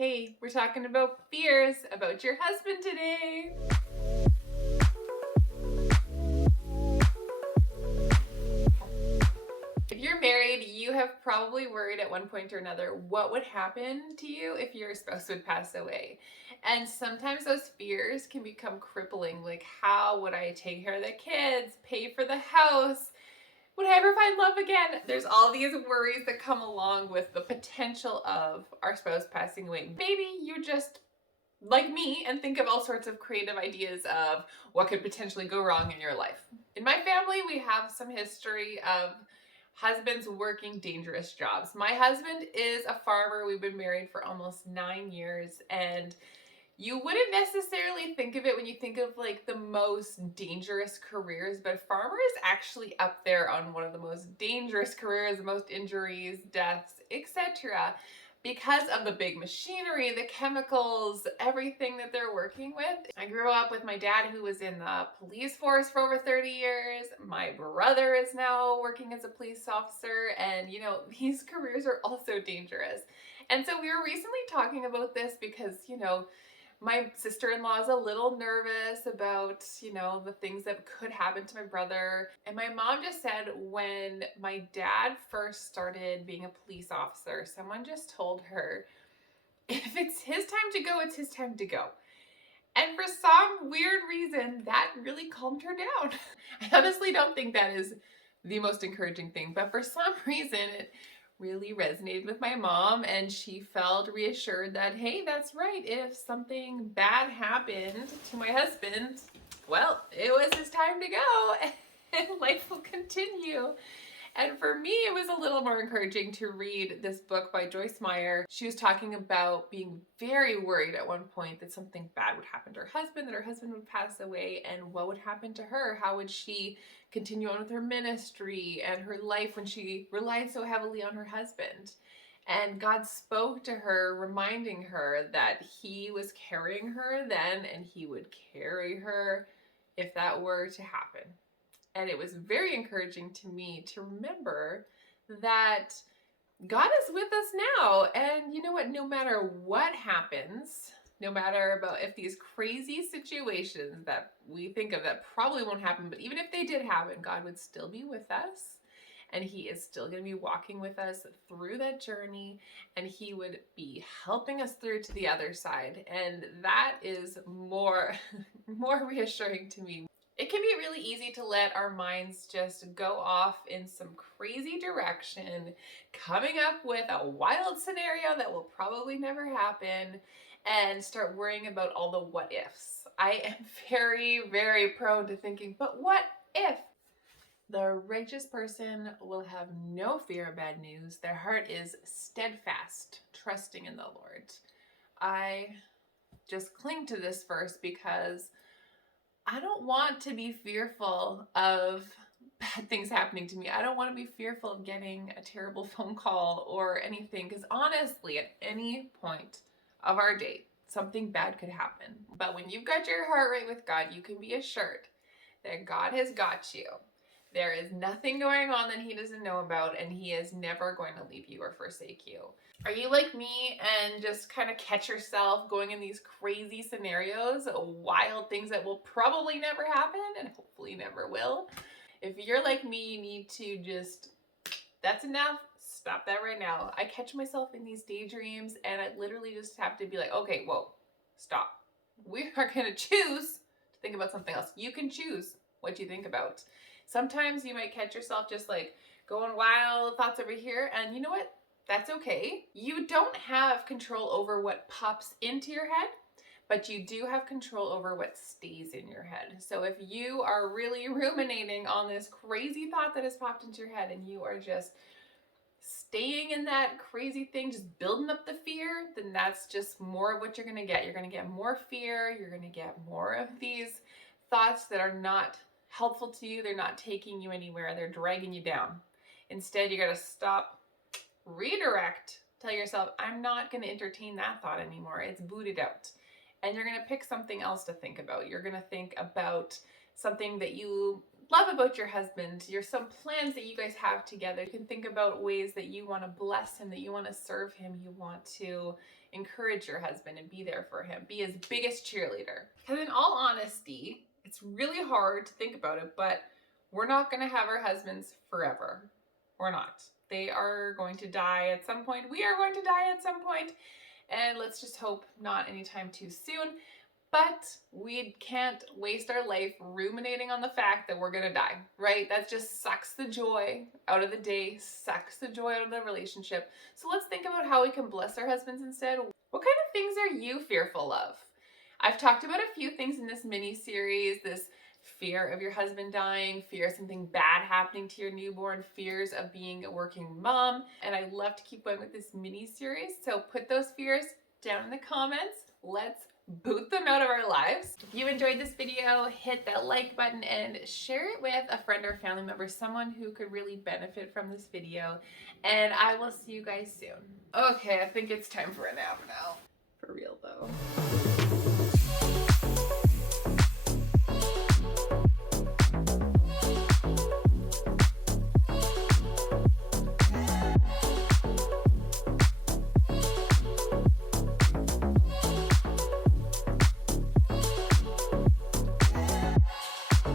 Hey, we're talking about fears about your husband today. If you're married, you have probably worried at one point or another what would happen to you if your spouse would pass away. And sometimes those fears can become crippling, like how would I take care of the kids, pay for the house? Would I ever find love again? There's all these worries that come along with the potential of our spouse passing away. Maybe you just like me and think of all sorts of creative ideas of what could potentially go wrong in your life. In my family, we have some history of husbands working dangerous jobs. My husband is a farmer. We've been married for almost 9 years, and you wouldn't necessarily think of it when you think of like the most dangerous careers, but farmer is actually up there on one of the most dangerous careers, the most injuries, deaths, etc. because of the big machinery, the chemicals, everything that they're working with. I grew up with my dad who was in the police force for over 30 years. My brother is now working as a police officer, and these careers are also dangerous. And so we were recently talking about this because, my sister-in-law is a little nervous about, the things that could happen to my brother. And my mom just said when my dad first started being a police officer, someone just told her, if it's his time to go, it's his time to go. And for some weird reason, that really calmed her down. I honestly don't think that is the most encouraging thing, but for some reason, it really resonated with my mom, and she felt reassured that, hey, that's right. If something bad happened to my husband, well, it was his time to go and life will continue. And for me, it was a little more encouraging to read this book by Joyce Meyer. She was talking about being very worried at one point that something bad would happen to her husband, that her husband would pass away, and what would happen to her? How would she continue on with her ministry and her life when she relied so heavily on her husband? And God spoke to her, reminding her that He was carrying her then, and He would carry her if that were to happen. And it was very encouraging to me to remember that God is with us now. And you know what? No matter what happens, no matter about if these crazy situations that we think of that probably won't happen, but even if they did happen, God would still be with us. And He is still going to be walking with us through that journey. And He would be helping us through to the other side. And that is more reassuring to me. It can be really easy to let our minds just go off in some crazy direction, coming up with a wild scenario that will probably never happen, and start worrying about all the what ifs. I am very, very prone to thinking, but what if? The righteous person will have no fear of bad news. Their heart is steadfast, trusting in the Lord. I just cling to this verse because I don't want to be fearful of bad things happening to me. I don't want to be fearful of getting a terrible phone call or anything, because honestly, at any point of our day, something bad could happen. But when you've got your heart right with God, you can be assured that God has got you. There is nothing going on that He doesn't know about, and He is never going to leave you or forsake you. Are you like me and just kind of catch yourself going in these crazy scenarios, wild things that will probably never happen and hopefully never will? If you're like me, you need to just, that's enough. Stop that right now. I catch myself in these daydreams and I literally just have to be like, okay, whoa, stop. We are going to choose to think about something else. You can choose what you think about. Sometimes you might catch yourself just like going wild thoughts over here, and you know what? That's okay. You don't have control over what pops into your head, but you do have control over what stays in your head. So if you are really ruminating on this crazy thought that has popped into your head and you are just staying in that crazy thing, just building up the fear, then that's just more of what you're going to get. You're going to get more fear. You're going to get more of these thoughts that are not helpful to you. They're not taking you anywhere. They're dragging you down. Instead, you got to stop, redirect, tell yourself, I'm not going to entertain that thought anymore. It's booted out. And you're going to pick something else to think about. You're going to think about something that you love about your husband, some plans that you guys have together. You can think about ways that you want to bless him, that you want to serve him, you want to encourage your husband and be there for him. Be his biggest cheerleader. Because in all honesty, it's really hard to think about it, but we're not going to have our husbands forever. We're not. They are going to die at some point. We are going to die at some point. And let's just hope not anytime too soon. But we can't waste our life ruminating on the fact that we're gonna die, right? That just sucks the joy out of the day, sucks the joy out of the relationship. So let's think about how we can bless our husbands instead. What kind of things are you fearful of? I've talked about a few things in this mini series, this fear of your husband dying, fear of something bad happening to your newborn, fears of being a working mom. And I love to keep going with this mini series. So put those fears down in the comments. Let's boot them out of our lives. If you enjoyed this video, hit that like button and share it with a friend or family member, someone who could really benefit from this video. And I will see you guys soon. Okay, I think it's time for a nap now. For real though.